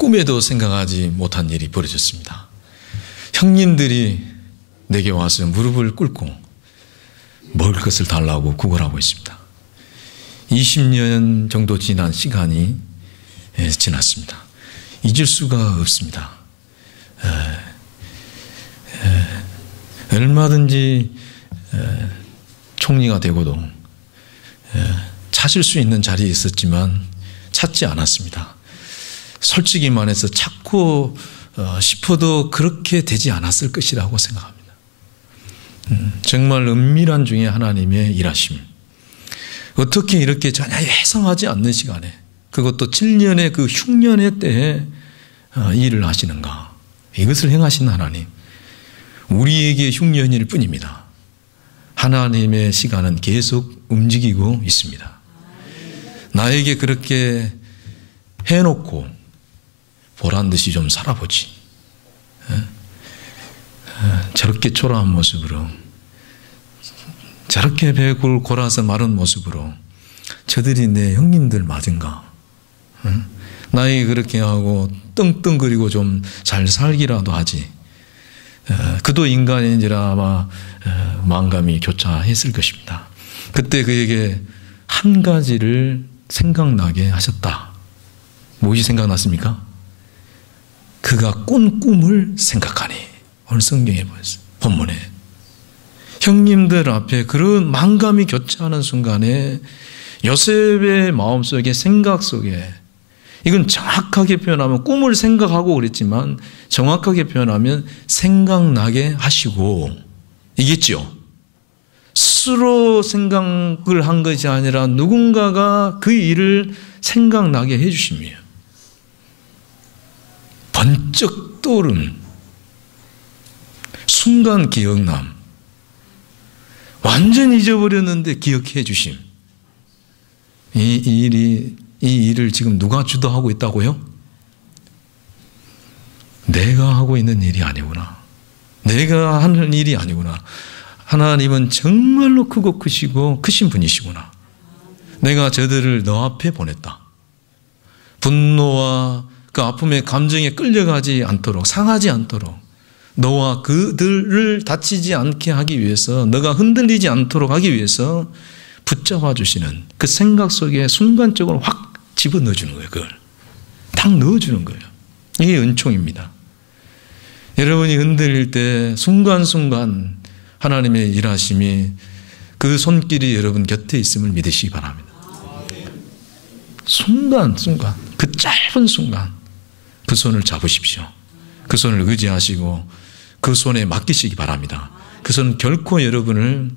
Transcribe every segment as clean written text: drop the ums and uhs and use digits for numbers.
꿈에도 생각하지 못한 일이 벌어졌습니다. 형님들이 내게 와서 무릎을 꿇고 먹을 것을 달라고 구걸하고 있습니다. 20년 정도 지난 시간이 지났습니다. 잊을 수가 없습니다. 얼마든지 총리가 되고도 찾을 수 있는 자리에 있었지만 찾지 않았습니다. 솔직히 말해서 찾고 싶어도 그렇게 되지 않았을 것이라고 생각합니다. 정말 은밀한 중에 하나님의 일하심. 어떻게 이렇게 전혀 예상하지 않는 시간에, 그것도 7년의 그 흉년의 때에 일을 하시는가. 이것을 행하신 하나님. 우리에게 흉년일 뿐입니다. 하나님의 시간은 계속 움직이고 있습니다. 나에게 그렇게 해놓고 보란 듯이 좀 살아보지. 저렇게 초라한 모습으로, 저렇게 배를 골아서 마른 모습으로 저들이 내 형님들 맞은가? 나에게 그렇게 하고 떵떵거리고 좀 잘 살기라도 하지. 그도 인간인지라 아마 마음감이 교차했을 것입니다. 그때 그에게 한 가지를 생각나게 하셨다. 무엇이 생각났습니까? 그가 꾼 꿈을 생각하니. 오늘 성경에 보였어요. 본문에. 형님들 앞에 그런 만감이 교차하는 순간에 요셉의 마음속에, 생각 속에, 이건 정확하게 표현하면 꿈을 생각하고 그랬지만 정확하게 표현하면 생각나게 하시고, 이겠죠? 스스로 생각을 한 것이 아니라 누군가가 그 일을 생각나게 해 주심이에요. 번쩍 떠오른 순간 기억남. 완전 잊어버렸는데 기억해 주심. 이 일을 지금 누가 주도하고 있다고요? 내가 하고 있는 일이 아니구나. 내가 하는 일이 아니구나. 하나님은 정말로 크고 크시고 크신 분이시구나. 내가 저들을 너 앞에 보냈다. 분노와 그 아픔의 감정에 끌려가지 않도록, 상하지 않도록, 너와 그들을 다치지 않게 하기 위해서, 너가 흔들리지 않도록 하기 위해서 붙잡아 주시는 그 생각 속에 순간적으로 확 집어넣어 주는 거예요. 그걸 딱 넣어주는 거예요. 이게 은총입니다. 여러분이 흔들릴 때 순간순간 하나님의 일하심이 그 손길이 여러분 곁에 있음을 믿으시기 바랍니다. 순간순간, 그 짧은 순간 그 손을 잡으십시오. 그 손을 의지하시고 그 손에 맡기시기 바랍니다. 그 손은 결코 여러분을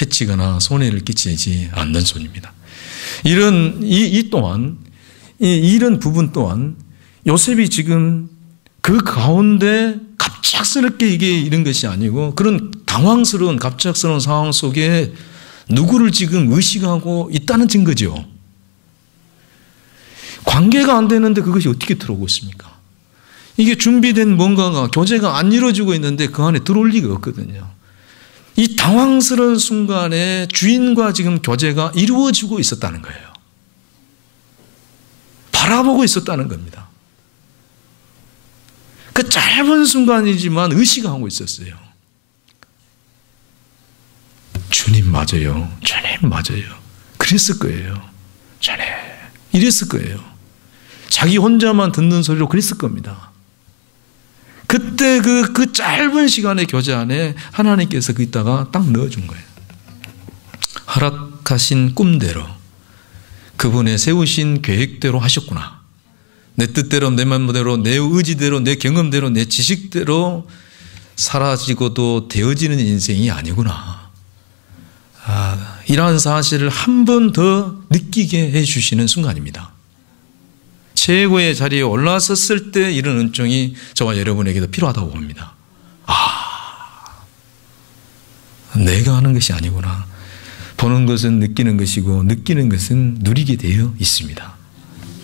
해치거나 손해를 끼치지 않는 손입니다. 이런 이런 부분 또한 요셉이 지금 그 가운데 갑작스럽게 이게 이런 것이 아니고, 그런 당황스러운 갑작스러운 상황 속에 누구를 지금 의식하고 있다는 증거죠. 관계가 안 되는데 그것이 어떻게 들어오고 있습니까? 이게 준비된 뭔가가, 교제가 안 이루어지고 있는데 그 안에 들어올 리가 없거든요. 이 당황스러운 순간에 주인과 지금 교제가 이루어지고 있었다는 거예요. 바라보고 있었다는 겁니다. 그 짧은 순간이지만 의식하고 있었어요. 주님 맞아요. 주님 맞아요. 그랬을 거예요. 주님. 이랬을 거예요. 자기 혼자만 듣는 소리로 그랬을 겁니다. 그때 그 짧은 시간의 교제 안에 하나님께서 거기다가 딱 넣어준 거예요. 허락하신 꿈대로, 그분의 세우신 계획대로 하셨구나. 내 뜻대로, 내 마음대로, 내 의지대로, 내 경험대로, 내 지식대로 사라지고도 되어지는 인생이 아니구나. 이러한 사실을 한 번 더 느끼게 해주시는 순간입니다. 최고의 자리에 올라섰을 때 이런 은총이 저와 여러분에게도 필요하다고 봅니다. 내가 하는 것이 아니구나. 보는 것은 느끼는 것이고 느끼는 것은 누리게 되어 있습니다.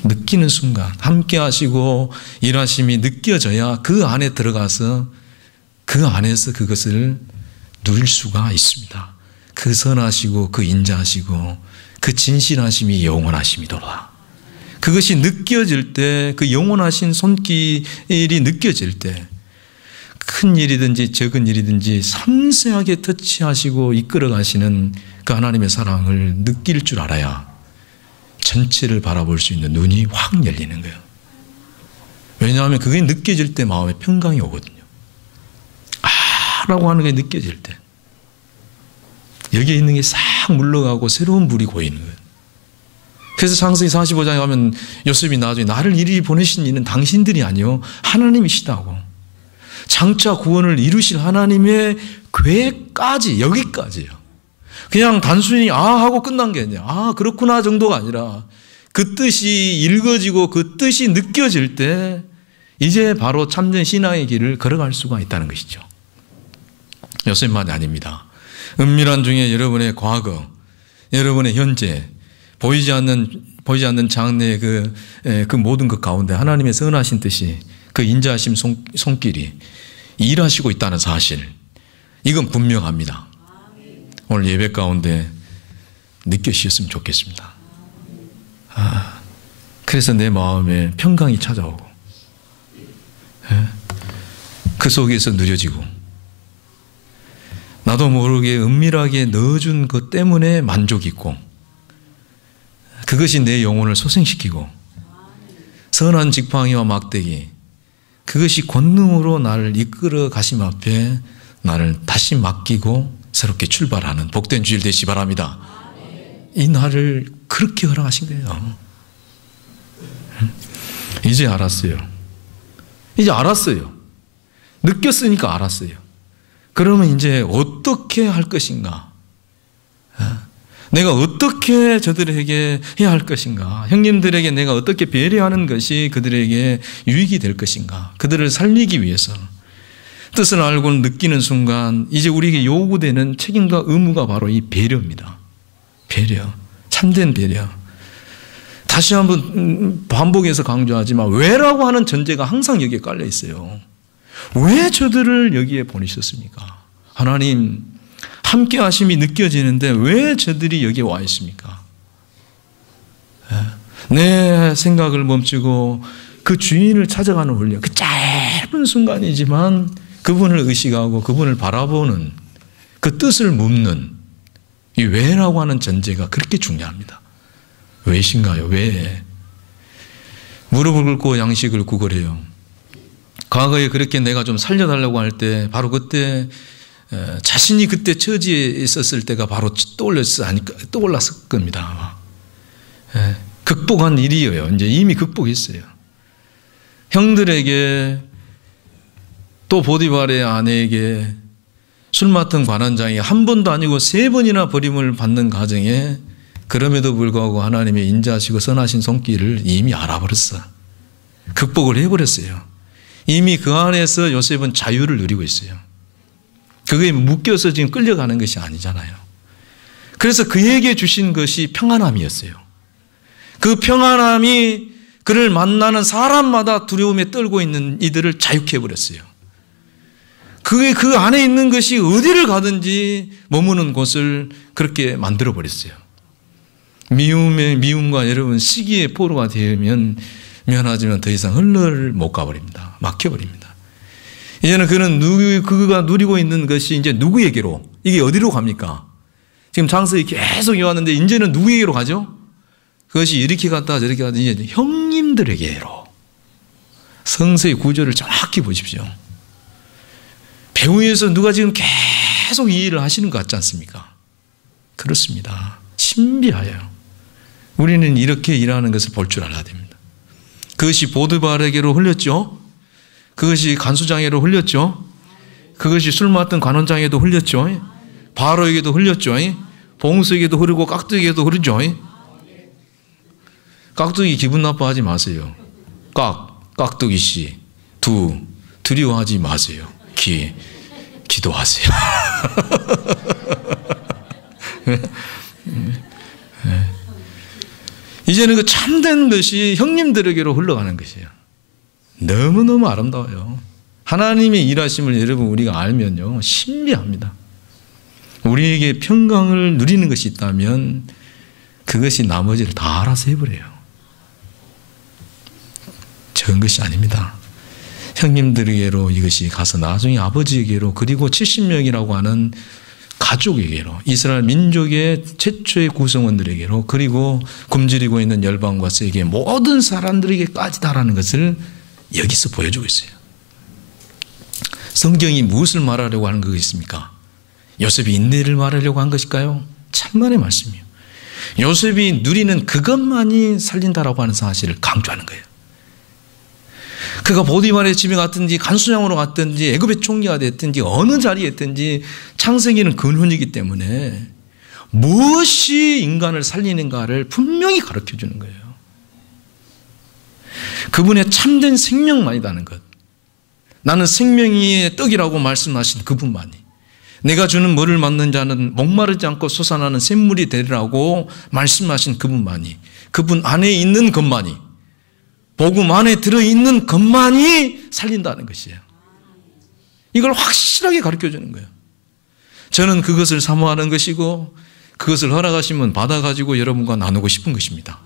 느끼는 순간 함께 하시고 일하심이 느껴져야 그 안에 들어가서 그 안에서 그것을 누릴 수가 있습니다. 그 선하시고 그 인자하시고 그 진실하심이 영원하심이도다. 그것이 느껴질 때, 그 영원하신 손길이 느껴질 때 큰 일이든지 적은 일이든지 섬세하게 터치하시고 이끌어 가시는 그 하나님의 사랑을 느낄 줄 알아야 전체를 바라볼 수 있는 눈이 확 열리는 거예요. 왜냐하면 그게 느껴질 때 마음에 평강이 오거든요. 라고 하는 게 느껴질 때 여기에 있는 게 싹 물러가고 새로운 불이 고이는 거예요. 그래서 창세기 45장에 가면 요셉이 나중에 나를 이리 보내신 이는 당신들이 아니요 하나님이시다고. 장차 구원을 이루실 하나님의 계획까지 여기까지요. 그냥 단순히 하고 끝난 게 아니라 그렇구나 정도가 아니라 그 뜻이 읽어지고 그 뜻이 느껴질 때 이제 바로 참된 신앙의 길을 걸어갈 수가 있다는 것이죠. 요셉만이 아닙니다. 은밀한 중에 여러분의 과거, 여러분의 현재, 보이지 않는 장래의 그 모든 것 가운데 하나님의 선하신 뜻이 그 인자하심 손길이 일하시고 있다는 사실, 이건 분명합니다. 오늘 예배 가운데 느껴지셨으면 좋겠습니다. 그래서 내 마음에 평강이 찾아오고 그 속에서 누려지고 나도 모르게 은밀하게 넣어준 것 때문에 만족이 있고 그것이 내 영혼을 소생시키고 선한 지팡이와 막대기, 그것이 권능으로 나를 이끌어 가심 앞에 나를 다시 맡기고 새롭게 출발하는 복된 주일 되시기 바랍니다. 이 날을 그렇게 허락하신 거예요. 이제 알았어요. 이제 알았어요. 느꼈으니까 알았어요. 그러면 이제 어떻게 할 것인가? 내가 어떻게 저들에게 해야 할 것인가? 형님들에게 내가 어떻게 배려하는 것이 그들에게 유익이 될 것인가? 그들을 살리기 위해서 뜻을 알고 느끼는 순간 이제 우리에게 요구되는 책임과 의무가 바로 이 배려입니다. 배려, 참된 배려. 다시 한번 반복해서 강조하지만 왜라고 하는 전제가 항상 여기에 깔려 있어요. 왜 저들을 여기에 보내셨습니까? 하나님 함께 하심이 느껴지는데 왜 저들이 여기에 와 있습니까? 내 생각을 멈추고 그 주인을 찾아가는 훈련, 그 짧은 순간이지만 그분을 의식하고 그분을 바라보는 그 뜻을 묻는 이 왜라고 하는 전제가 그렇게 중요합니다. 왜신가요? 왜? 무릎을 꿇고 양식을 구걸해요. 과거에 그렇게 내가 좀 살려달라고 할 때 바로 그때 자신이 그때 처지에 있었을 때가 바로 떠올랐을 겁니다. 극복한 일이에요. 이제 이미 극복했어요. 형들에게 또 보디발의 아내에게 술 맡은 관원장이 한 번도 아니고 3번이나 버림을 받는 가정에 그럼에도 불구하고 하나님의 인자하시고 선하신 손길을 이미 알아버렸어. 극복을 해버렸어요. 이미 그 안에서 요셉은 자유를 누리고 있어요. 그게 묶여서 지금 끌려가는 것이 아니잖아요. 그래서 그에게 주신 것이 평안함이었어요. 그 평안함이 그를 만나는 사람마다 두려움에 떨고 있는 이들을 자유케 해버렸어요. 그게 그 안에 있는 것이 어디를 가든지 머무는 곳을 그렇게 만들어버렸어요. 미움과 여러분 시기의 포로가 되면 미안하지만 더 이상 흘러를 못 가버립니다. 막혀버립니다. 이제는 그가 누리고 있는 것이 이제 누구에게로, 이게 어디로 갑니까? 지금 장세기 계속 이어왔는데 이제는 누구에게로 가죠? 그것이 이렇게 갔다 저렇게 갔다 이제 형님들에게로. 성서의 구조를 정확히 보십시오. 배후에서 누가 지금 계속 이 일을 하시는 것 같지 않습니까? 그렇습니다. 신비하여요. 우리는 이렇게 일하는 것을 볼 줄 알아야 됩니다. 그것이 보드발에게로 흘렸죠. 그것이 간수장에로 흘렸죠. 그것이 술 맡은 관원장에도 흘렸죠. 바로에게도 흘렸죠. 봉수에게도 흐르고 깍두기에게도 흐르죠. 깍두기 기분 나빠하지 마세요. 깍두기 씨. 두려워하지 마세요. 기도하세요. 이제는 그 참된 것이 형님들에게로 흘러가는 것이에요. 너무너무 아름다워요. 하나님의 일하심을 여러분 우리가 알면요 신비합니다. 우리에게 평강을 누리는 것이 있다면 그것이 나머지를 다 알아서 해버려요. 적은 것이 아닙니다. 형님들에게로 이것이 가서 나중에 아버지에게로 그리고 70명이라고 하는 가족에게로 이스라엘 민족의 최초의 구성원들에게로 그리고 굶주리고 있는 열방과 세계 모든 사람들에게까지다라는 것을 여기서 보여주고 있어요. 성경이 무엇을 말하려고 하는 것입니까? 요셉이 인내를 말하려고 한 것일까요? 천만의 말씀이에요. 요셉이 누리는 그것만이 살린다라고 하는 사실을 강조하는 거예요. 그가 보디발의 집에 갔든지 간수장으로 갔든지 애굽의 총리가 됐든지 어느 자리에 있든지 창세기는 근원이기 때문에 무엇이 인간을 살리는가를 분명히 가르쳐주는 거예요. 그분의 참된 생명만이라는 것. 나는 생명의 떡이라고 말씀하신 그분만이, 내가 주는 물을 맞는 자는 목마르지 않고 솟아나는 샘물이 되리라고 말씀하신 그분만이, 그분 안에 있는 것만이, 복음 안에 들어있는 것만이 살린다는 것이에요. 이걸 확실하게 가르쳐주는 거예요. 저는 그것을 사모하는 것이고 그것을 허락하시면 받아가지고 여러분과 나누고 싶은 것입니다.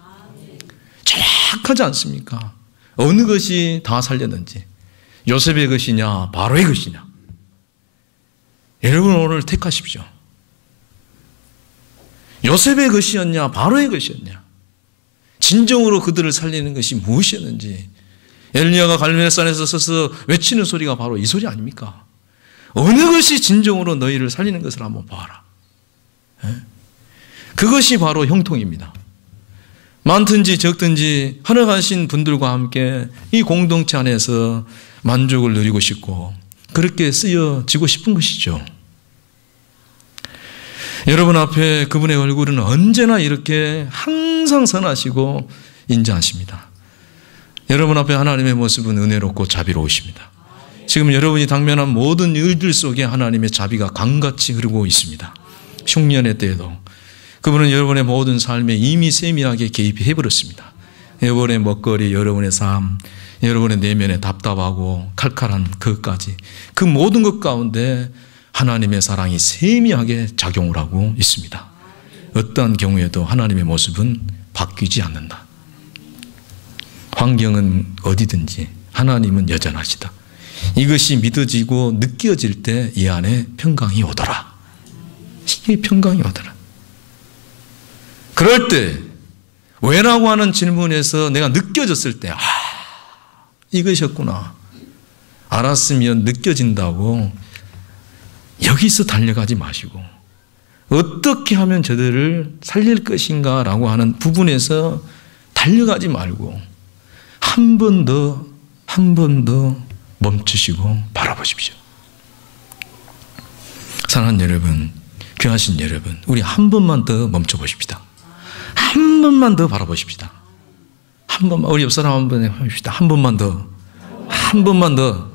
정확하지 않습니까? 어느 것이 다 살렸는지, 요셉의 것이냐 바로의 것이냐. 여러분 오늘 택하십시오. 요셉의 것이었냐 바로의 것이었냐. 진정으로 그들을 살리는 것이 무엇이었는지. 엘리야가 갈멜산에서 서서 외치는 소리가 바로 이 소리 아닙니까? 어느 것이 진정으로 너희를 살리는 것을 한번 봐라. 그것이 바로 형통입니다. 많든지 적든지 허락하신 분들과 함께 이 공동체 안에서 만족을 누리고 싶고 그렇게 쓰여지고 싶은 것이죠. 여러분 앞에 그분의 얼굴은 언제나 이렇게 항상 선하시고 인자하십니다. 여러분 앞에 하나님의 모습은 은혜롭고 자비로우십니다. 지금 여러분이 당면한 모든 일들 속에 하나님의 자비가 강같이 흐르고 있습니다. 흉년의 때에도 그분은 여러분의 모든 삶에 이미 세밀하게 개입해버렸습니다. 여러분의 먹거리, 여러분의 삶, 여러분의 내면에 답답하고 칼칼한 그것까지, 그 모든 것 가운데 하나님의 사랑이 세미하게 작용을 하고 있습니다. 어떠한 경우에도 하나님의 모습은 바뀌지 않는다. 환경은 어디든지 하나님은 여전하시다. 이것이 믿어지고 느껴질 때 이 안에 평강이 오더라. 이게 평강이 오더라. 그럴 때 왜라고 하는 질문에서 내가 느껴졌을 때 이것이었구나 알았으면 느껴진다고 여기서 달려가지 마시고 어떻게 하면 저들을 살릴 것인가 라고 하는 부분에서 달려가지 말고 한 번 더 멈추시고 바라보십시오. 사랑하는 여러분, 귀하신 여러분, 우리 한 번만 더 멈춰보십시다. 한 번만 더 바라보십시다. 한 번만, 우리 옆 사람 한 번 해봅시다. 한 번만 더. 한 번만 더.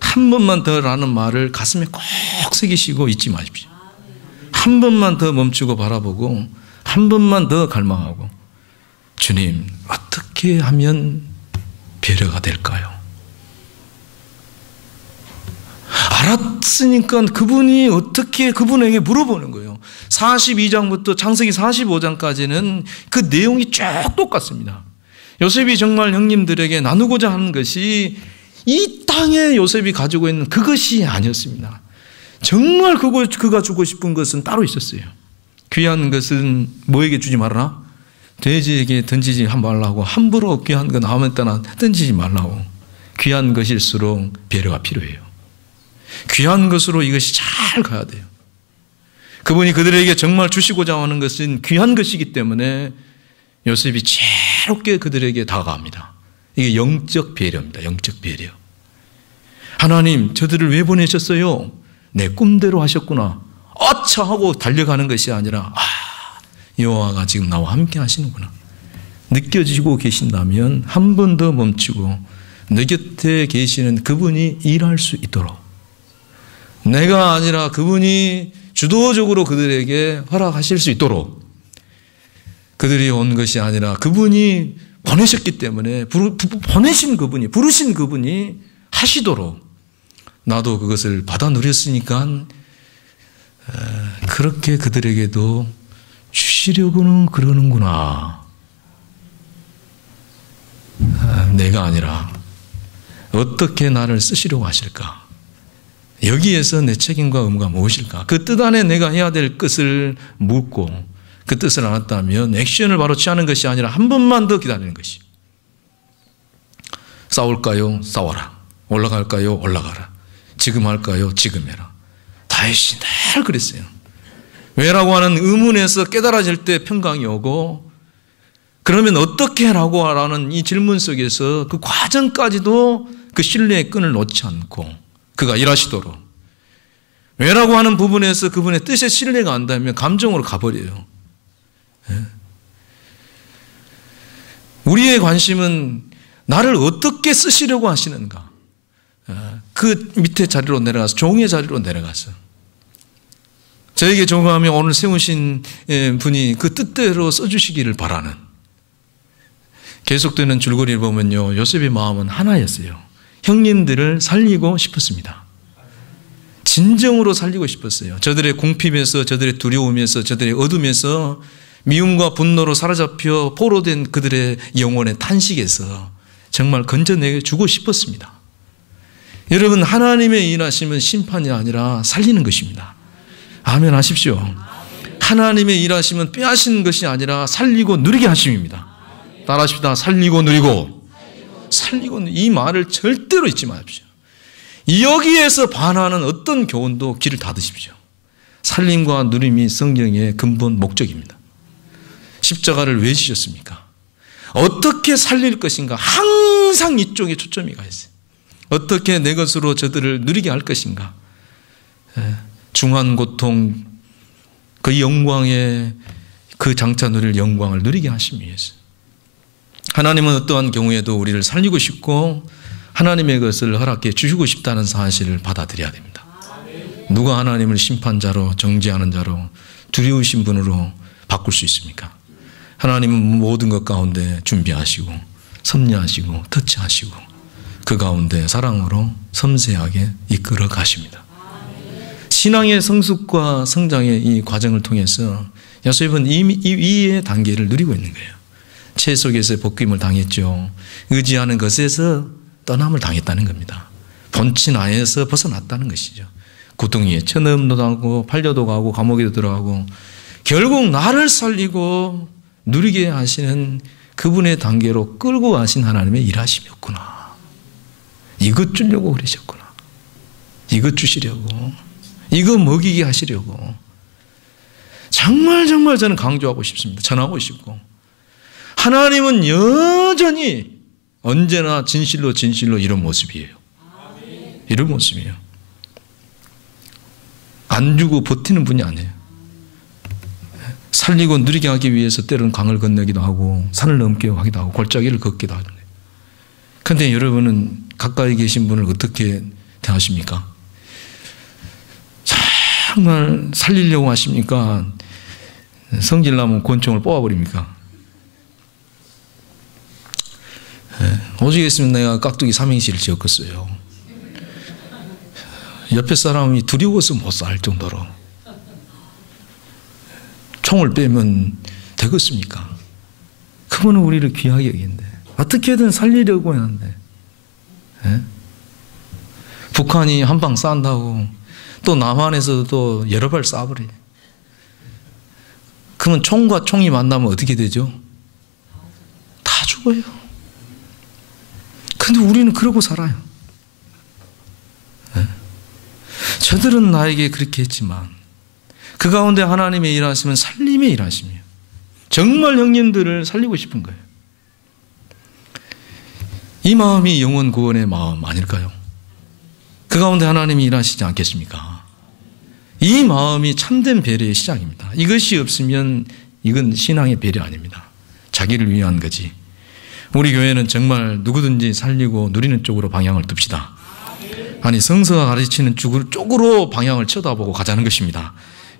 한 번만 더라는 말을 가슴에 꼭 새기시고 잊지 마십시오. 한 번만 더 멈추고 바라보고 한 번만 더 갈망하고 주님 어떻게 하면 배려가 될까요? 알았으니까 그분이 어떻게 그분에게 물어보는 거예요. 42장부터 창세기 45장까지는 그 내용이 쭉 똑같습니다. 요셉이 정말 형님들에게 나누고자 하는 것이 이 땅에 요셉이 가지고 있는 그것이 아니었습니다. 정말 그가 주고 싶은 것은 따로 있었어요. 귀한 것은 뭐에게 주지 말아라? 돼지에게 던지지 말라고. 함부로 귀한 거 아무 때나 던지지 말라고. 귀한 것일수록 배려가 필요해요. 귀한 것으로 이것이 잘 가야 돼요. 그분이 그들에게 정말 주시고자 하는 것은 귀한 것이기 때문에 요셉이 지혜롭게 그들에게 다가갑니다. 이게 영적 배려입니다. 영적 배려. 하나님, 저들을 왜 보내셨어요? 내 꿈대로 하셨구나. 아차 하고 달려가는 것이 아니라 여호와가 지금 나와 함께 하시는구나. 느껴지고 계신다면 한 번 더 멈추고 내 곁에 계시는 그분이 일할 수 있도록, 내가 아니라 그분이 주도적으로 그들에게 허락하실 수 있도록, 그들이 온 것이 아니라 그분이 보내셨기 때문에 보내신 그분이, 부르신 그분이 하시도록 나도 그것을 받아 누렸으니까 그렇게 그들에게도 주시려고는 그러는구나. 내가 아니라 어떻게 나를 쓰시려고 하실까? 여기에서 내 책임과 의무가 무엇일까? 그 뜻 안에 내가 해야 될 것을 묻고 그 뜻을 알았다면 액션을 바로 취하는 것이 아니라 한 번만 더 기다리는 것이. 싸울까요? 싸워라. 올라갈까요? 올라가라. 지금 할까요? 지금 해라. 다윗이 늘 그랬어요. 왜라고 하는 의문에서 깨달아질 때 평강이 오고, 그러면 어떻게 하라고 하라는 이 질문 속에서 그 과정까지도 그 신뢰의 끈을 놓지 않고 그가 일하시도록, 왜라고 하는 부분에서 그분의 뜻에 신뢰가 안 닿으면 감정으로 가버려요. 우리의 관심은 나를 어떻게 쓰시려고 하시는가. 그 밑에 자리로 내려가서, 종의 자리로 내려가서 저에게 적용하며 오늘 세우신 분이 그 뜻대로 써주시기를 바라는, 계속되는 줄거리를 보면요, 요셉의 마음은 하나였어요. 형님들을 살리고 싶었습니다. 진정으로 살리고 싶었어요. 저들의 궁핍에서, 저들의 두려움에서, 저들의 어둠에서, 미움과 분노로 사로잡혀 포로된 그들의 영혼의 탄식에서 정말 건져내주고 싶었습니다. 여러분, 하나님의 일하심은 심판이 아니라 살리는 것입니다. 아멘 하십시오. 하나님의 일하심은 빼앗는 것이 아니라 살리고 누리게 하심입니다. 따라하십시다. 살리고 누리고. 살리고, 이 말을 절대로 잊지 마십시오. 여기에서 반하는 어떤 교훈도 귀를 닫으십시오. 살림과 누림이 성경의 근본 목적입니다. 십자가를 왜 지셨습니까? 어떻게 살릴 것인가? 항상 이쪽에 초점이 가 있어요. 어떻게 내 것으로 저들을 누리게 할 것인가? 중한 고통, 그 영광의, 그 장차 누릴 영광을 누리게 하시기 위해서. 하나님은 어떠한 경우에도 우리를 살리고 싶고 하나님의 것을 허락해 주시고 싶다는 사실을 받아들여야 됩니다. 누가 하나님을 심판자로, 정죄하는 자로, 두려우신 분으로 바꿀 수 있습니까? 하나님은 모든 것 가운데 준비하시고 섭리하시고 터치하시고 그 가운데 사랑으로 섬세하게 이끌어 가십니다. 신앙의 성숙과 성장의 이 과정을 통해서 요셉은 이미 이 위의 단계를 누리고 있는 거예요. 채 속에서 벗김을 당했죠. 의지하는 것에서 떠남을 당했다는 겁니다. 본친 안에서 벗어났다는 것이죠. 구덩이에 쳐넣음도 당하고 팔려도 가고 감옥에도 들어가고, 결국 나를 살리고 누리게 하시는 그분의 단계로 끌고 가신 하나님의 일하심이었구나. 이것 주려고 그러셨구나. 이것 주시려고, 이거 먹이게 하시려고. 정말 저는 강조하고 싶습니다. 전하고 싶고, 하나님은 여전히 언제나 진실로 이런 모습이에요. 이런 모습이에요. 안 주고 버티는 분이 아니에요. 살리고 누리게 하기 위해서 때로는 강을 건너기도 하고 산을 넘기도 하기도 하고 골짜기를 걷기도 하는데, 그런데 여러분은 가까이 계신 분을 어떻게 대하십니까? 정말 살리려고 하십니까? 성질나면 권총을 뽑아버립니까? 오직 있으면 내가 깍두기 삼행시를 지었겠어요. 옆에 사람이 두려워서 못 살 정도로. 총을 빼면 되겠습니까? 그분은 우리를 귀하게 여기는데 어떻게든 살리려고 하는데, 북한이 한 방 쏜다고 또 남한에서도 또 여러 발 쏴버려요. 그러면 총과 총이 만나면 어떻게 되죠? 다 죽어요. 근데 우리는 그러고 살아요. 저들은 나에게 그렇게 했지만 그 가운데 하나님의 일하심은 살림의 일하심이에요. 정말 형님들을 살리고 싶은 거예요. 이 마음이 영혼 구원의 마음 아닐까요? 그 가운데 하나님이 일하시지 않겠습니까? 이 마음이 참된 배려의 시작입니다. 이것이 없으면 이건 신앙의 배려 아닙니다. 자기를 위한 거지. 우리 교회는 정말 누구든지 살리고 누리는 쪽으로 방향을 둡시다. 아니, 성서가 가르치는 쪽으로 방향을 쳐다보고 가자는 것입니다.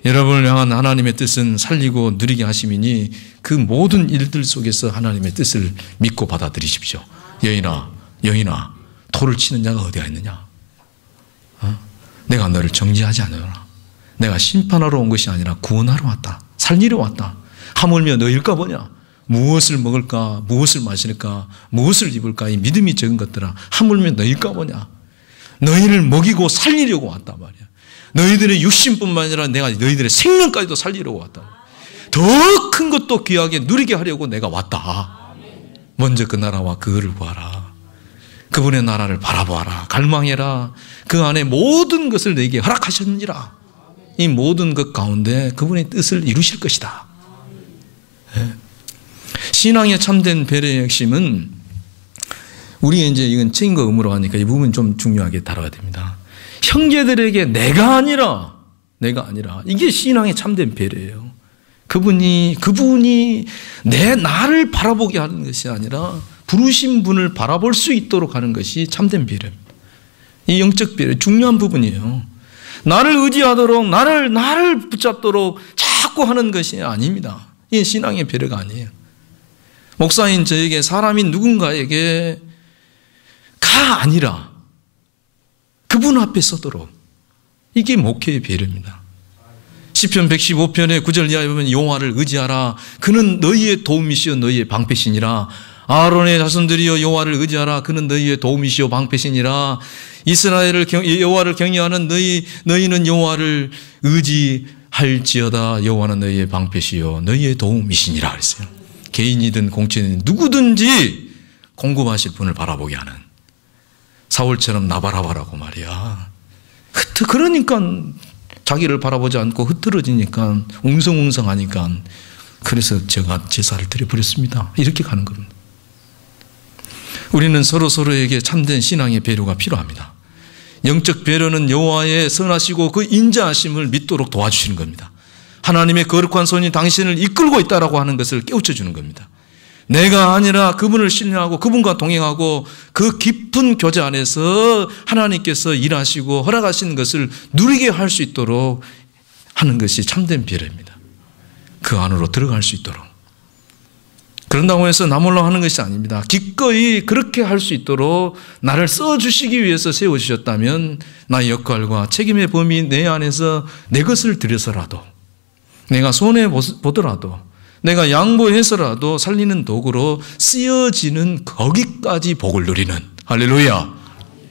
여러분을 향한 하나님의 뜻은 살리고 누리게 하심이니 그 모든 일들 속에서 하나님의 뜻을 믿고 받아들이십시오. 여인아, 돌을 치는 자가 어디가 있느냐? 내가 너를 정죄하지 않으라. 내가 심판하러 온 것이 아니라 구원하러 왔다. 살리러 왔다. 하물며 너일까 보냐? 무엇을 먹을까, 무엇을 마실까, 무엇을 입을까, 이 믿음이 적은 것들아, 하물며 너희일까 보냐. 너희를 먹이고 살리려고 왔단 말이야. 너희들의 육신뿐만 아니라 내가 너희들의 생명까지도 살리려고 왔다. 더 큰 것도 귀하게 누리게 하려고 내가 왔다. 먼저 그 나라와 그거를 구하라. 그분의 나라를 바라보아라. 갈망해라. 그 안에 모든 것을 내게 허락하셨느니라. 이 모든 것 가운데 그분의 뜻을 이루실 것이다. 신앙의 참된 배려의 핵심은, 우리 이제 이건 책임과 의무로 하니까 이 부분 좀 중요하게 다뤄야 됩니다. 형제들에게 내가 아니라 이게 신앙의 참된 배려예요. 그분이 나를 바라보게 하는 것이 아니라 부르신 분을 바라볼 수 있도록 하는 것이 참된 배려입니다. 이 영적 배려 중요한 부분이에요. 나를 의지하도록 나를 붙잡도록 자꾸 하는 것이 아닙니다. 이게 신앙의 배려가 아니에요. 목사인 저에게, 사람인 누군가에게 가 아니라 그분 앞에 서도록, 이게 목회의 배려입니다. 시편 115편의 9절 이하에 보면 여호와를 의지하라. 그는 너희의 도움이시여 너희의 방패시니라. 아론의 자손들이여 여호와를 의지하라. 그는 너희의 도움이시여 방패시니라. 이스라엘을 여호와를 경외하는 너희는 여호와를 의지할지어다. 여호와는 너희의 방패시여 너희의 도움이시니라 그랬어요. 개인이든 공체든 누구든지 공급하실 분을 바라보게 하는, 사울처럼 나 바라보라고 말이야. 그러니까 자기를 바라보지 않고 흐트러지니까 웅성웅성하니까, 그래서 제가 제사를 드려버렸습니다. 이렇게 가는 겁니다. 우리는 서로에게 참된 신앙의 배려가 필요합니다. 영적 배려는 여호와의 선하시고 그 인자하심을 믿도록 도와주시는 겁니다. 하나님의 거룩한 손이 당신을 이끌고 있다라고 하는 것을 깨우쳐 주는 겁니다. 내가 아니라 그분을 신뢰하고 그분과 동행하고 그 깊은 교제 안에서 하나님께서 일하시고 허락하시는 것을 누리게 할 수 있도록 하는 것이 참된 배려입니다. 그 안으로 들어갈 수 있도록. 그런다고 해서 나 몰라 하는 것이 아닙니다. 기꺼이 그렇게 할 수 있도록 나를 써주시기 위해서 세워주셨다면 나의 역할과 책임의 범위 내 안에서 내 것을 들여서라도, 내가 손해보더라도, 내가 양보해서라도 살리는 도구로 쓰여지는 거기까지 복을 누리는, 할렐루야,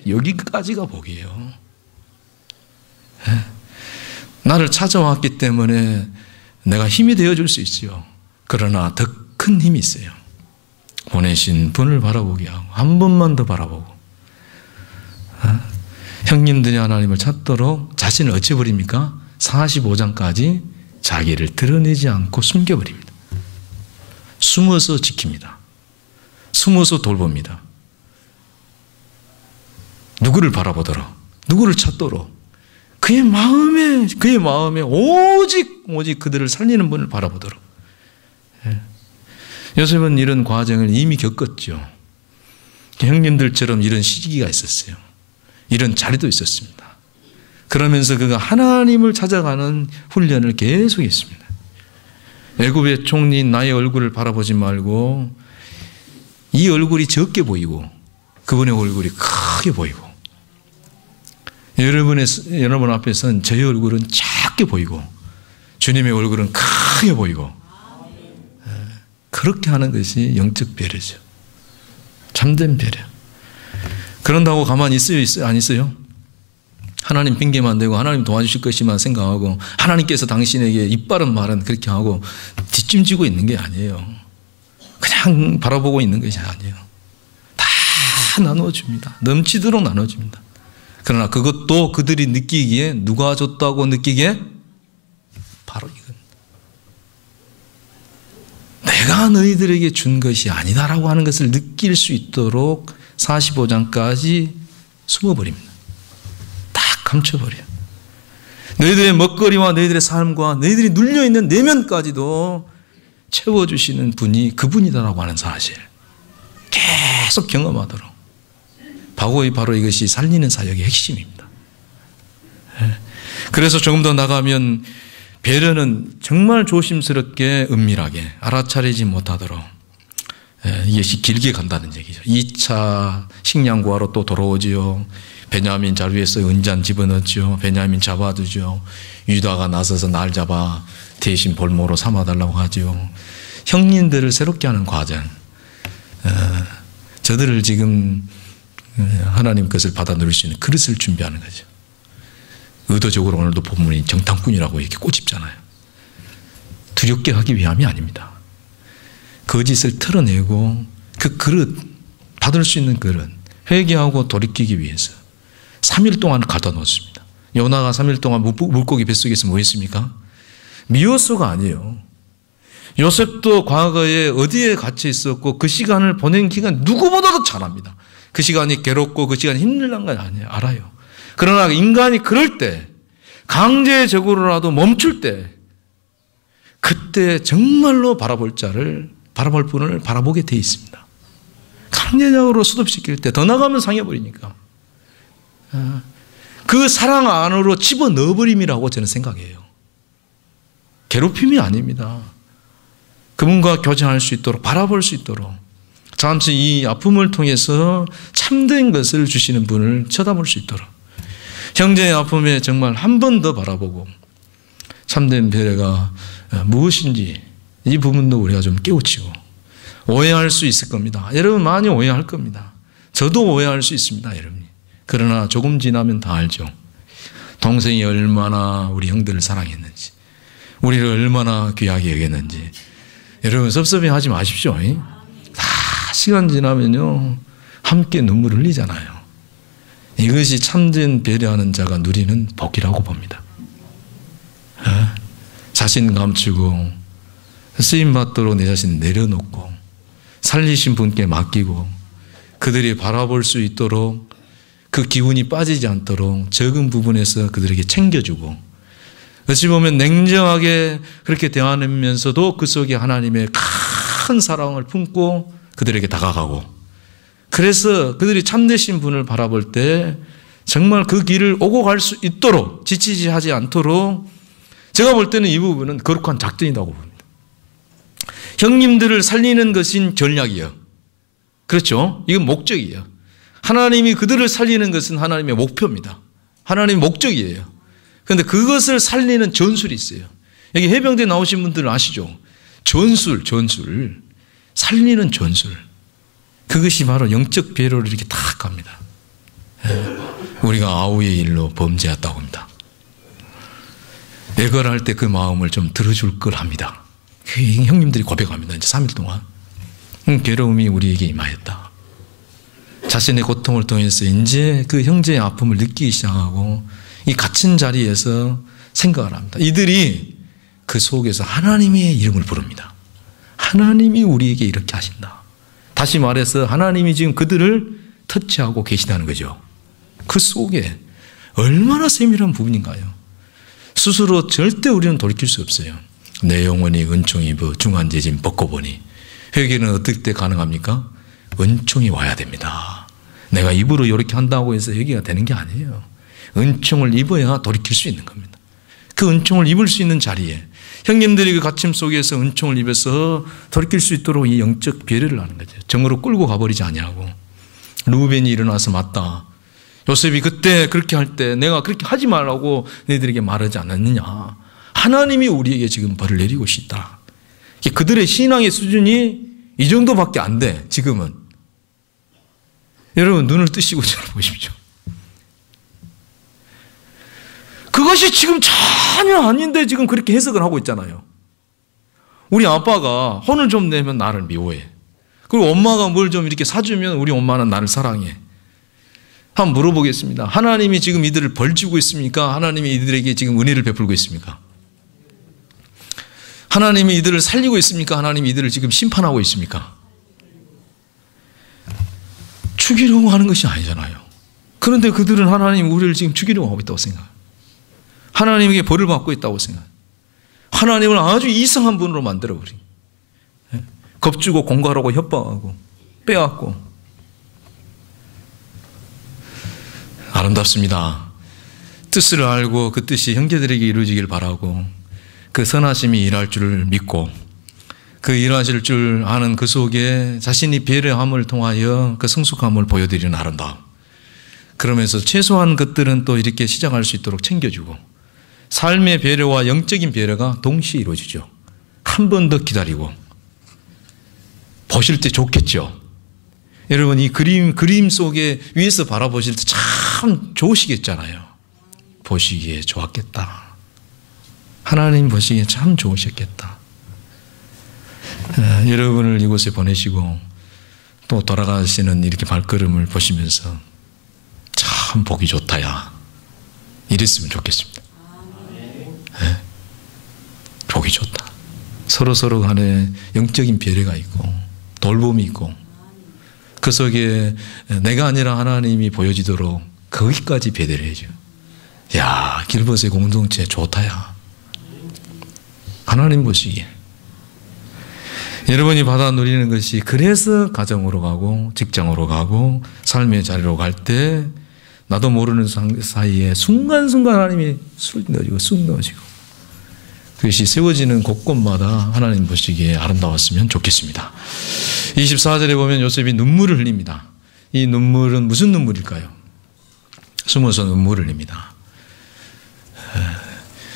여기까지가 복이에요. 나를 찾아왔기 때문에 내가 힘이 되어줄 수 있어요. 그러나 더 큰 힘이 있어요. 보내신 분을 바라보게 하고 한 번만 더 바라보고, 형님들이 하나님을 찾도록 자신을 어찌 버립니까? 45장까지 자기를 드러내지 않고 숨겨버립니다. 숨어서 지킵니다. 숨어서 돌봅니다. 누구를 바라보도록, 누구를 찾도록, 그의 마음에 오직 그들을 살리는 분을 바라보도록. 요셉은 이런 과정을 이미 겪었죠. 형님들처럼 이런 시기가 있었어요. 이런 자리도 있었습니다. 그러면서 그가 하나님을 찾아가는 훈련을 계속했습니다. 애굽의 총리인 나의 얼굴을 바라보지 말고 이 얼굴이 적게 보이고 그분의 얼굴이 크게 보이고, 여러분 앞에서는 저의 얼굴은 작게 보이고 주님의 얼굴은 크게 보이고, 그렇게 하는 것이 영적 배려죠. 참된 배려. 그런다고 가만히 있어요? 안 있어요? 하나님 핑계만 대고 하나님 도와주실 것이만 생각하고 하나님께서 당신에게 입바른 말은 그렇게 하고 뒷짐지고 있는 게 아니에요. 그냥 바라보고 있는 것이 아니에요. 다 나눠줍니다. 넘치도록 나눠줍니다. 그러나 그것도 그들이 느끼기에, 누가 줬다고 느끼기에? 바로 이건 내가 너희들에게 준 것이 아니다라고 하는 것을 느낄 수 있도록 45장까지 숨어버립니다. 딱 감춰버려요. 너희들의 먹거리와 너희들의 삶과 너희들이 눌려있는 내면까지도 채워주시는 분이 그분이다라고 하는 사실, 계속 경험하도록. 바로 이것이 살리는 사역의 핵심입니다. 그래서 조금 더 나가면 배려는 정말 조심스럽게 은밀하게 알아차리지 못하도록, 이것이 길게 간다는 얘기죠. 2차 식량 구하러 또 돌아오지요. 베냐민 자루에서 은잔 집어넣죠. 베냐민 잡아두죠. 유다가 나서서 날 잡아 대신 볼모로 삼아달라고 하죠. 형님들을 새롭게 하는 과정. 저들을 지금 하나님 것을 받아 누릴 수 있는 그릇을 준비하는 거죠. 의도적으로 오늘도 본문이 정탐꾼이라고 이렇게 꼬집잖아요. 두렵게 하기 위함이 아닙니다. 거짓을 털어내고 그 그릇, 받을 수 있는 그릇, 회개하고 돌이키기 위해서 3일 동안 가둬 놓습니다. 요나가 3일 동안 물고기 뱃속에서 뭐 했습니까? 미워서가 아니에요. 요셉도 과거에 어디에 갇혀 있었고 그 시간을 보낸 기간 누구보다도 잘 압니다. 그 시간이 괴롭고 그 시간이 힘들단 건 아니에요. 알아요. 그러나 인간이 그럴 때, 강제적으로라도 멈출 때, 그때 정말로 바라볼 분을 바라보게 돼 있습니다. 강제적으로 수습시킬 때 더 나가면 상해버리니까. 그 사랑 안으로 집어넣어버림이라고 저는 생각해요. 괴롭힘이 아닙니다. 그분과 교제할 수 있도록, 바라볼 수 있도록, 잠시 이 아픔을 통해서 참된 것을 주시는 분을 쳐다볼 수 있도록, 형제의 아픔에 정말 한 번 더 바라보고 참된 배려가 무엇인지 이 부분도 우리가 좀 깨우치고, 오해할 수 있을 겁니다. 여러분 많이 오해할 겁니다. 저도 오해할 수 있습니다, 여러분이. 그러나 조금 지나면 다 알죠. 동생이 얼마나 우리 형들을 사랑했는지, 우리를 얼마나 귀하게 여겼는지. 여러분 섭섭해하지 마십시오. 다 시간 지나면요 함께 눈물을 흘리잖아요. 이것이 참된 배려하는 자가 누리는 복이라고 봅니다. 자신 감추고 쓰임받도록 내 자신 내려놓고 살리신 분께 맡기고 그들이 바라볼 수 있도록 그 기운이 빠지지 않도록 적은 부분에서 그들에게 챙겨주고, 어찌 보면 냉정하게 그렇게 대하면서도 그 속에 하나님의 큰 사랑을 품고 그들에게 다가가고, 그래서 그들이 참되신 분을 바라볼 때 정말 그 길을 오고 갈 수 있도록, 지치지 하지 않도록, 제가 볼 때는 이 부분은 거룩한 작전이라고 봅니다. 형님들을 살리는 것인 전략이에요. 그렇죠? 이건 목적이에요. 하나님이 그들을 살리는 것은 하나님의 목표입니다. 하나님의 목적이에요. 그런데 그것을 살리는 전술이 있어요. 여기 해병대 나오신 분들 아시죠? 전술. 살리는 전술. 그것이 바로 영적 배려를 이렇게 딱 갑니다. 우리가 아우의 일로 범죄했다고 합니다. 애걸할 때 그 마음을 좀 들어줄 걸 합니다. 형님들이 고백합니다. 이제 3일 동안. 괴로움이 우리에게 임하였다. 자신의 고통을 통해서 이제 그 형제의 아픔을 느끼기 시작하고 이 갇힌 자리에서 생각을 합니다. 이들이 그 속에서 하나님의 이름을 부릅니다. 하나님이 우리에게 이렇게 하신다. 다시 말해서 하나님이 지금 그들을 터치하고 계시다는 거죠. 그 속에 얼마나 세밀한 부분인가요? 스스로 절대 우리는 돌이킬 수 없어요. 내 영혼이 은총이 입어 중한지짐 벗고 보니. 회개는 어떨 때 가능합니까? 은총이 와야 됩니다. 내가 입으로 이렇게 한다고 해서 회개가 되는 게 아니에요. 은총을 입어야 돌이킬 수 있는 겁니다. 그 은총을 입을 수 있는 자리에 형님들이 그 갇힘 속에서 은총을 입어서 돌이킬 수 있도록 이 영적 배려를 하는 거죠. 정으로 끌고 가버리지 아니하고. 루벤이 일어나서 맞다. 요셉이 그때 그렇게 할 때 내가 그렇게 하지 말라고 너희들에게 말하지 않았느냐. 하나님이 우리에게 지금 벌을 내리고 있다. 그들의 신앙의 수준이 이 정도밖에 안 돼. 지금은. 여러분 눈을 뜨시고 잘 보십시오. 그것이 지금 전혀 아닌데 지금 그렇게 해석을 하고 있잖아요. 우리 아빠가 혼을 좀 내면 나를 미워해. 그리고 엄마가 뭘 좀 이렇게 사주면 우리 엄마는 나를 사랑해. 한번 물어보겠습니다. 하나님이 지금 이들을 벌 주고 있습니까? 하나님이 이들에게 지금 은혜를 베풀고 있습니까? 하나님이 이들을 살리고 있습니까? 하나님이 이들을 지금 심판하고 있습니까? 죽이려고 하는 것이 아니잖아요. 그런데 그들은 하나님 우리를 지금 죽이려고 하고 있다고 생각해요. 하나님에게 벌을 받고 있다고 생각해요. 하나님을 아주 이상한 분으로 만들어버린, 겁주고 공갈하고 협박하고 빼앗고. 아름답습니다. 뜻을 알고 그 뜻이 형제들에게 이루어지길 바라고 그 선하심이 일할 줄을 믿고 그 일하실 줄 아는 그 속에 자신이 배려함을 통하여 그 성숙함을 보여드리는 아름다움. 그러면서 최소한 것들은 또 이렇게 시작할 수 있도록 챙겨주고 삶의 배려와 영적인 배려가 동시에 이루어지죠. 한 번 더 기다리고 보실 때 좋겠죠. 여러분 이 그림 속에 위에서 바라보실 때 참 좋으시겠잖아요. 보시기에 좋았겠다. 하나님 보시기에 참 좋으셨겠다. 여러분을 이곳에 보내시고 또 돌아가시는 이렇게 발걸음을 보시면서 참 보기 좋다야. 이랬으면 좋겠습니다. 네? 보기 좋다. 서로 간에 영적인 배려가 있고 돌봄이 있고 그 속에 내가 아니라 하나님이 보여지도록 거기까지 배려를 해줘요. 야, 길벗의 공동체 좋다야. 하나님 보시기에. 여러분이 받아 누리는 것이 그래서 가정으로 가고 직장으로 가고 삶의 자리로 갈 때 나도 모르는 사이에 순간순간 하나님이 쑥 넣어지고 쑥 넣어지고 그것이 세워지는 곳곳마다 하나님 보시기에 아름다웠으면 좋겠습니다. 24절에 보면 요셉이 눈물을 흘립니다. 이 눈물은 무슨 눈물일까요? 숨어서 눈물을 흘립니다.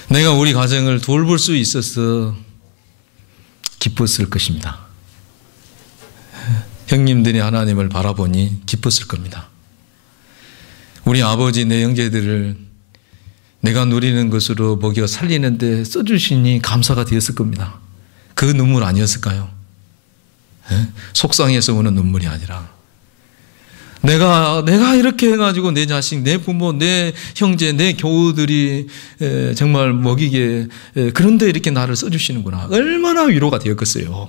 내가 우리 가정을 돌볼 수 있어서 기뻤을 것입니다. 형님들이 하나님을 바라보니 기뻤을 겁니다. 우리 아버지 내 형제들을 내가 누리는 것으로 먹여 살리는데 써주시니 감사가 되었을 겁니다. 그 눈물 아니었을까요? 속상해서 우는 눈물이 아니라 내가 이렇게 해가지고 내 자식, 내 부모, 내 형제, 내 교우들이 정말 먹이게 그런데 이렇게 나를 써주시는구나. 얼마나 위로가 되었겠어요.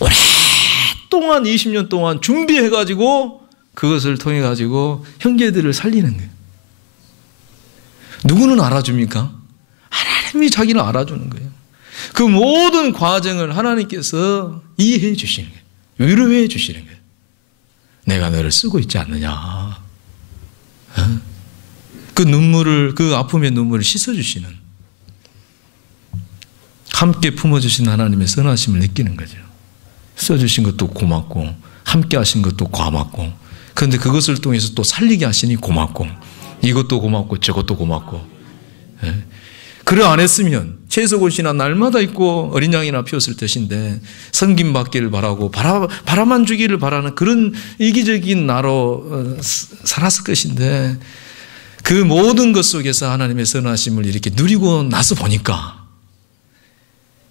오랫동안 20년 동안 준비해가지고 그것을 통해가지고 형제들을 살리는 거예요. 누구는 알아줍니까? 하나님이 자기를 알아주는 거예요. 그 모든 과정을 하나님께서 이해해 주시는 거예요. 위로해 주시는 거예요. 내가 너를 쓰고 있지 않느냐. 그 눈물을, 그 아픔의 눈물을 씻어주시는, 함께 품어주신 하나님의 선하심을 느끼는 거죠. 써주신 것도 고맙고 함께 하신 것도 고맙고 그런데 그것을 통해서 또 살리게 하시니 고맙고 이것도 고맙고 저것도 고맙고 그래 안 했으면 채소꽃이나 날마다 있고 어린 양이나 피었을 것인데 섬김 받기를 바라고 바라만 주기를 바라는 그런 이기적인 나로 살았을 것인데 그 모든 것 속에서 하나님의 선하심을 이렇게 누리고 나서 보니까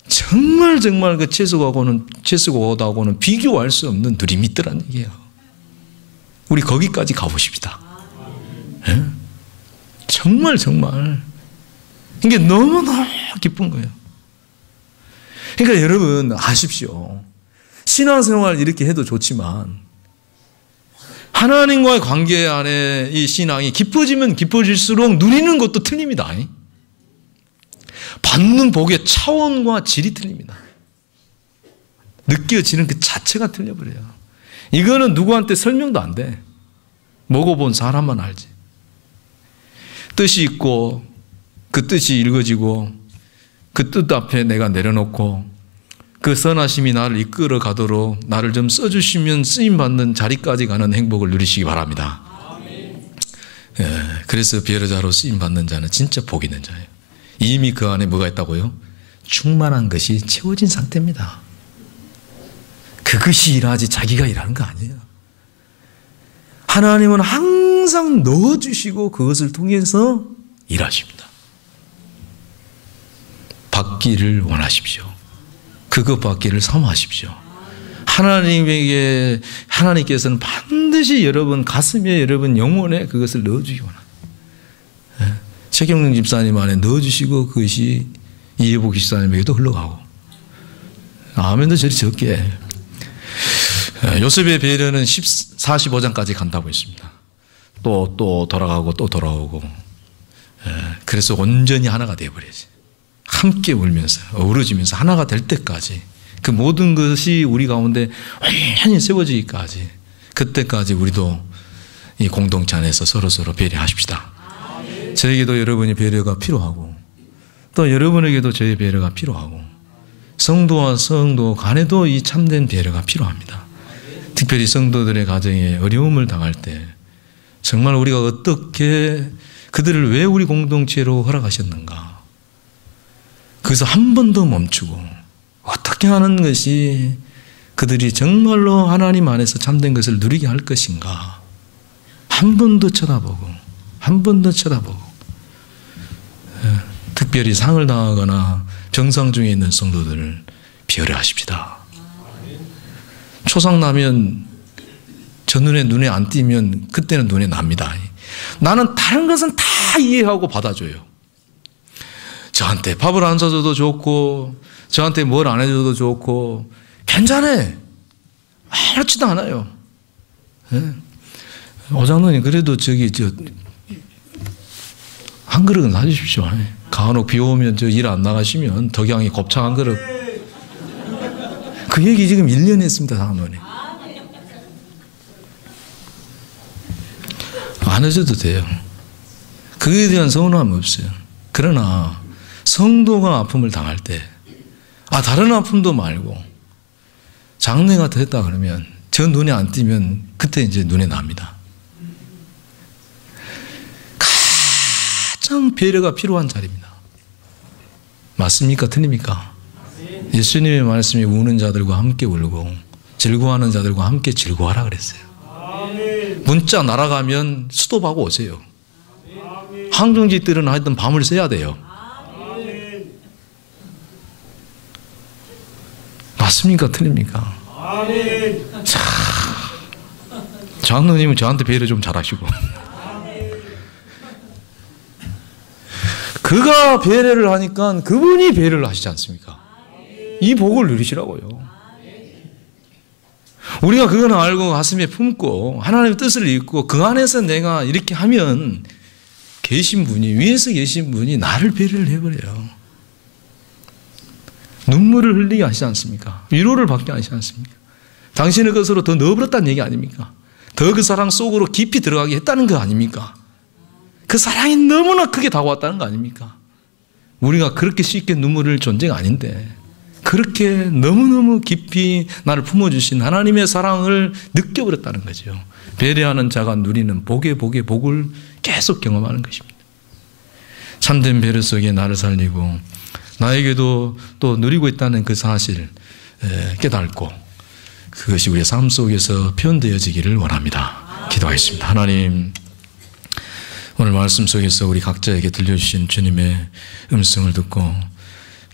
정말 그 채소꽃하고는 비교할 수 없는 누림이 있더란 얘기예요. 우리 거기까지 가보십시다. 네? 정말 이게 너무너무 기쁜 거예요. 그러니까 여러분 아십시오. 신앙생활 이렇게 해도 좋지만 하나님과의 관계 안에 이 신앙이 깊어지면 깊어질수록 누리는 것도 틀립니다. 받는 복의 차원과 질이 틀립니다. 느껴지는 그 자체가 틀려버려요. 이거는 누구한테 설명도 안 돼. 먹어본 사람만 알지. 뜻이 있고 그 뜻이 읽어지고 그 뜻 앞에 내가 내려놓고 그 선하심이 나를 이끌어 가도록 나를 좀 써주시면 쓰임받는 자리까지 가는 행복을 누리시기 바랍니다. 예, 그래서 배려자로 쓰임받는 자는 진짜 복 있는 자예요. 이미 그 안에 뭐가 있다고요? 충만한 것이 채워진 상태입니다. 그것이 일하지 자기가 일하는 거 아니에요. 하나님은 항상 넣어주시고 그것을 통해서 일하십니다. 받기를 원하십시오. 그것 받기를 사모하십시오. 하나님께서는 반드시 여러분 가슴에 여러분 영혼에 그것을 넣어주기 원합니다. 최경영 집사님 안에 넣어주시고 그것이 이해복 집사님에게도 흘러가고 아멘도 저리 적게. 요셉의 배려는 45장까지 간다고 했습니다. 또 돌아가고 또 돌아오고 그래서 온전히 하나가 되어버려야지. 함께 울면서 어우러지면서 하나가 될 때까지 그 모든 것이 우리 가운데 완전히 세워지기까지 그때까지 우리도 이 공동체 안에서 서로 배려하십시다. 저에게도 여러분의 배려가 필요하고 또 여러분에게도 저의 배려가 필요하고 성도와 성도 간에도 이 참된 배려가 필요합니다. 특별히 성도들의 가정에 어려움을 당할 때 정말 우리가 어떻게 그들을 왜 우리 공동체로 허락하셨는가 그래서 한 번 더 멈추고 어떻게 하는 것이 그들이 정말로 하나님 안에서 참된 것을 누리게 할 것인가? 한 번 더 쳐다보고, 한 번 더 쳐다보고, 특별히 상을 당하거나 병상 중에 있는 성도들을 배려하십시다. 초상 나면 저 눈에 안 띄면 그때는 눈에 납니다. 나는 다른 것은 다 이해하고 받아줘요. 저한테 밥을 안 사줘도 좋고, 저한테 뭘 안 해줘도 좋고, 괜찮아. 아무렇지도 않아요. 오장로님, 그래도 한 그릇은 사주십시오. 간혹 비 오면 일 안 나가시면 덕양이 곱창 한 그릇. 그 얘기 지금 1년 했습니다, 사모님. 안 해줘도 돼요. 그에 대한 서운함은 없어요. 그러나 성도가 아픔을 당할 때, 다른 아픔도 말고 장례가 됐다 그러면 저 눈에 안 띄면 그때 이제 눈에 납니다. 가장 배려가 필요한 자리입니다. 맞습니까? 틀립니까? 예수님의 말씀이 우는 자들과 함께 울고 즐거워하는 자들과 함께 즐거워하라 그랬어요. 문자 날아가면 스톱하고 오세요. 항정지들은 하여튼 밤을 새야 돼요. 맞습니까? 틀립니까? 자, 장로님은 저한테 배려 좀 잘하시고 그가 배려를 하니까 그분이 배려를 하시지 않습니까? 이 복을 누리시라고요. 우리가 그걸 알고 가슴에 품고 하나님의 뜻을 읽고 그 안에서 내가 이렇게 하면 계신 분이, 위에서 계신 분이 나를 배려를 해버려요. 눈물을 흘리게 하시지 않습니까? 위로를 받게 하시지 않습니까? 당신의 것으로 더 넣어버렸다는 얘기 아닙니까? 더 그 사랑 속으로 깊이 들어가게 했다는 거 아닙니까? 그 사랑이 너무나 크게 다가왔다는 거 아닙니까? 우리가 그렇게 쉽게 눈물을 흘릴 존재가 아닌데 그렇게 너무너무 깊이 나를 품어주신 하나님의 사랑을 느껴버렸다는 거죠. 배려하는 자가 누리는 복의 복을 계속 경험하는 것입니다. 참된 배려 속에 나를 살리고 나에게도 또 누리고 있다는 그 사실 깨닫고 그것이 우리의 삶 속에서 표현되어지기를 원합니다. 기도하겠습니다. 하나님, 오늘 말씀 속에서 우리 각자에게 들려주신 주님의 음성을 듣고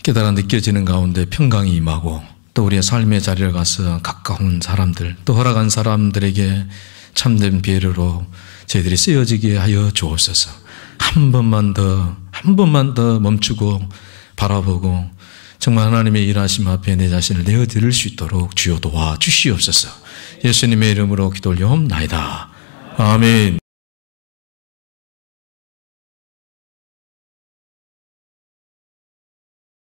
깨달아 느껴지는 가운데 평강이 임하고 또 우리의 삶의 자리를 가서 가까운 사람들 또 허락한 사람들에게 참된 배려로 저희들이 쓰여지게 하여 주옵소서. 한 번만 더 멈추고 바라보고 정말 하나님의 일하심 앞에 내 자신을 내어드릴 수 있도록 주여 도와주시옵소서. 예수님의 이름으로 기도 올려옵나이다. 아멘.